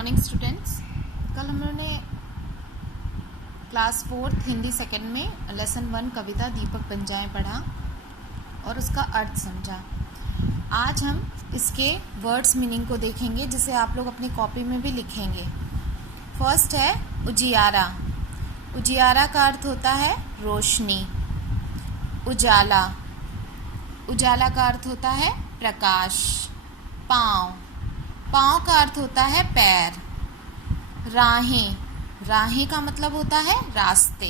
Morning students. कल हमने class 4 Hindi second में लेसन 1 कविता दीपक बन जाए पढ़ा और उसका अर्थ समझा। आज हम इसके वर्ड्स मीनिंग को देखेंगे, जिसे आप लोग अपनी कॉपी में भी लिखेंगे। फर्स्ट है उजियारा। उजियारा का अर्थ होता है रोशनी। उजाला, उजाला का अर्थ होता है प्रकाश। पाँव, पाँव का अर्थ होता है पैर। राहें, राहें का मतलब होता है रास्ते।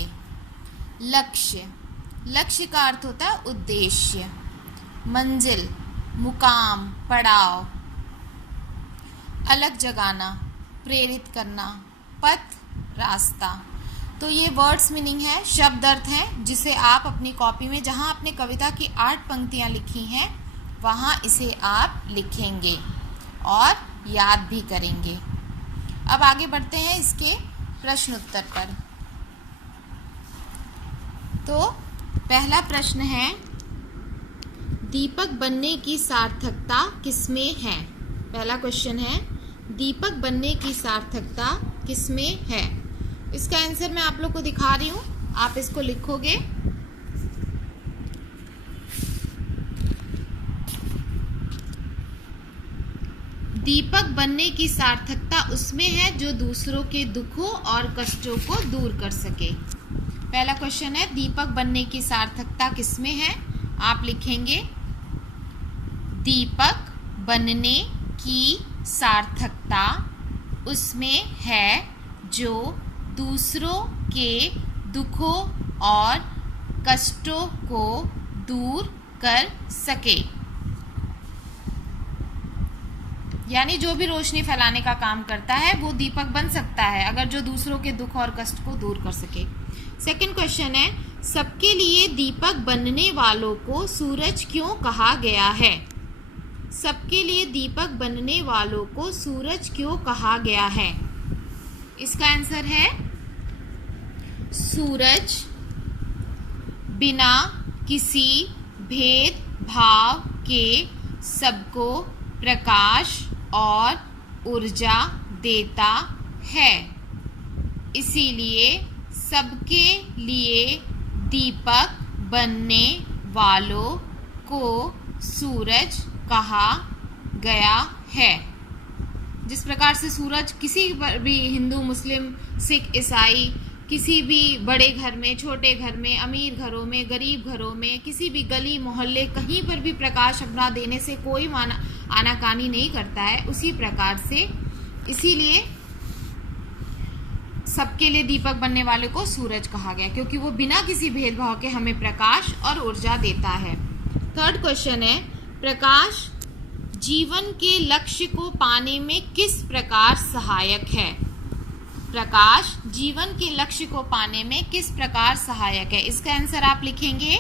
लक्ष्य, लक्ष्य का अर्थ होता है उद्देश्य। मंजिल, मुकाम, पड़ाव। अलग जगाना, प्रेरित करना। पथ, रास्ता। तो ये वर्ड्स मीनिंग है, शब्द अर्थ हैं, जिसे आप अपनी कॉपी में जहां आपने कविता की 8 पंक्तियां लिखी हैं वहां इसे आप लिखेंगे और याद भी करेंगे। अब आगे बढ़ते हैं इसके प्रश्न उत्तर पर। तो पहला प्रश्न है, दीपक बनने की सार्थकता किसमें है? पहला क्वेश्चन है, दीपक बनने की सार्थकता किसमें है? इसका आंसर मैं आप लोग को दिखा रही हूं, आप इसको लिखोगे। दीपक बनने की सार्थकता उसमें है जो दूसरों के दुखों और कष्टों को दूर कर सके। पहला क्वेश्चन है, दीपक बनने की सार्थकता किसमें है? आप लिखेंगे, दीपक बनने की सार्थकता उसमें है जो दूसरों के दुखों और कष्टों को दूर कर सके। यानी जो भी रोशनी फैलाने का काम करता है वो दीपक बन सकता है, अगर जो दूसरों के दुख और कष्ट को दूर कर सके। सेकंड क्वेश्चन है, सबके लिए दीपक बनने वालों को सूरज क्यों कहा गया है? सबके लिए दीपक बनने वालों को सूरज क्यों कहा गया है? इसका आंसर है, सूरज बिना किसी भेदभाव के सबको प्रकाश और ऊर्जा देता है, इसीलिए सबके लिए दीपक बनने वालों को सूरज कहा गया है। जिस प्रकार से सूरज किसी भी हिंदू, मुस्लिम, सिख, ईसाई, किसी भी बड़े घर में, छोटे घर में, अमीर घरों में, गरीब घरों में, किसी भी गली मोहल्ले कहीं पर भी प्रकाश अपना देने से कोई आनाकानी नहीं करता है, उसी प्रकार से इसीलिए सबके लिए दीपक बनने वाले को सूरज कहा गया, क्योंकि वो बिना किसी भेदभाव के हमें प्रकाश और ऊर्जा देता है। थर्ड क्वेश्चन है, प्रकाश जीवन के लक्ष्य को पाने में किस प्रकार सहायक है? प्रकाश जीवन के लक्ष्य को पाने में किस प्रकार सहायक है? इसका आंसर आप लिखेंगे,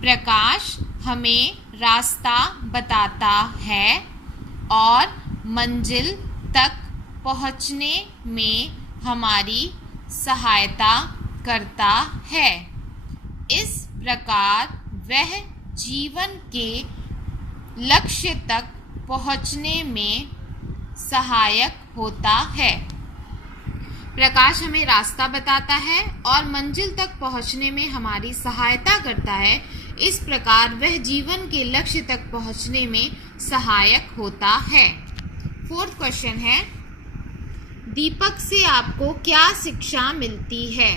प्रकाश हमें रास्ता बताता है और मंजिल तक पहुंचने में हमारी सहायता करता है। इस प्रकार वह जीवन के लक्ष्य तक पहुंचने में सहायक होता है। प्रकाश हमें रास्ता बताता है और मंजिल तक पहुंचने में हमारी सहायता करता है, इस प्रकार वह जीवन के लक्ष्य तक पहुंचने में सहायक होता है। फोर्थ क्वेश्चन है, दीपक से आपको क्या शिक्षा मिलती है?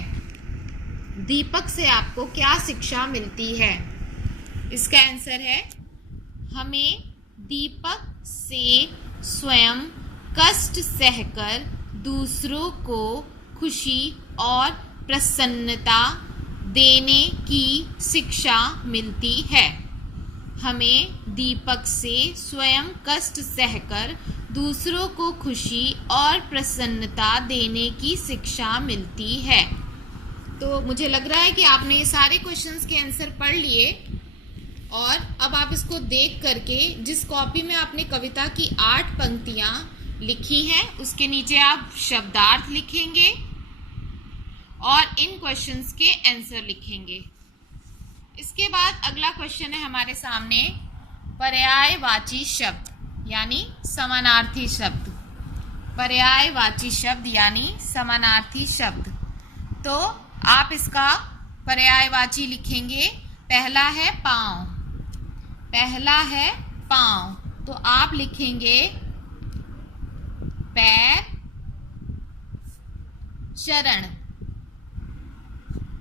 दीपक से आपको क्या शिक्षा मिलती है? इसका आंसर है, हमें दीपक से स्वयं कष्ट सहकर दूसरों को खुशी और प्रसन्नता देने की शिक्षा मिलती है। हमें दीपक से स्वयं कष्ट सहकर दूसरों को खुशी और प्रसन्नता देने की शिक्षा मिलती है। तो मुझे लग रहा है कि आपने ये सारे क्वेश्चंस के आंसर पढ़ लिए और अब आप इसको देख करके जिस कॉपी में आपने कविता की 8 पंक्तियां लिखी हैं उसके नीचे आप शब्दार्थ लिखेंगे और इन क्वेश्चंस के आंसर लिखेंगे। इसके बाद अगला क्वेश्चन है हमारे सामने, पर्यायवाची शब्द यानी समानार्थी शब्द। पर्यायवाची शब्द यानी समानार्थी शब्द। तो आप इसका पर्यायवाची लिखेंगे। पहला है पाँव, पहला है पाँव, तो आप लिखेंगे पैर, चरण,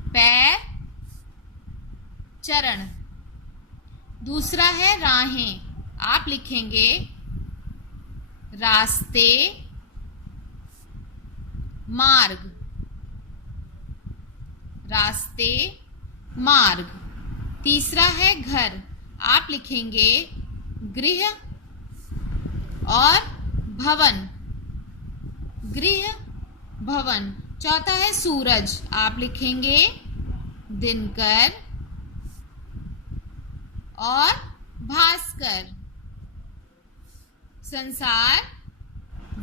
पैर, चरण। दूसरा है राहें, आप लिखेंगे रास्ते, मार्ग, रास्ते, मार्ग। तीसरा है घर, आप लिखेंगे गृह और भवन, गृह, भवन। चौथा है सूरज, आप लिखेंगे दिनकर और भास्कर। संसार,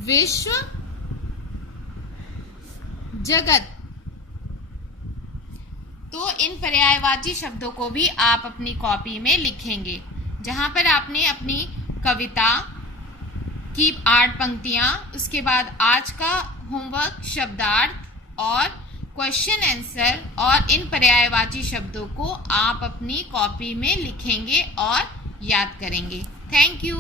विश्व, जगत। तो इन पर्यायवाची शब्दों को भी आप अपनी कॉपी में लिखेंगे। जहां पर आपने अपनी कविता की 8 पंक्तियां, उसके बाद आज का होमवर्क शब्दार्थ और क्वेश्चन आंसर और इन पर्यायवाची शब्दों को आप अपनी कॉपी में लिखेंगे और याद करेंगे। Thank you.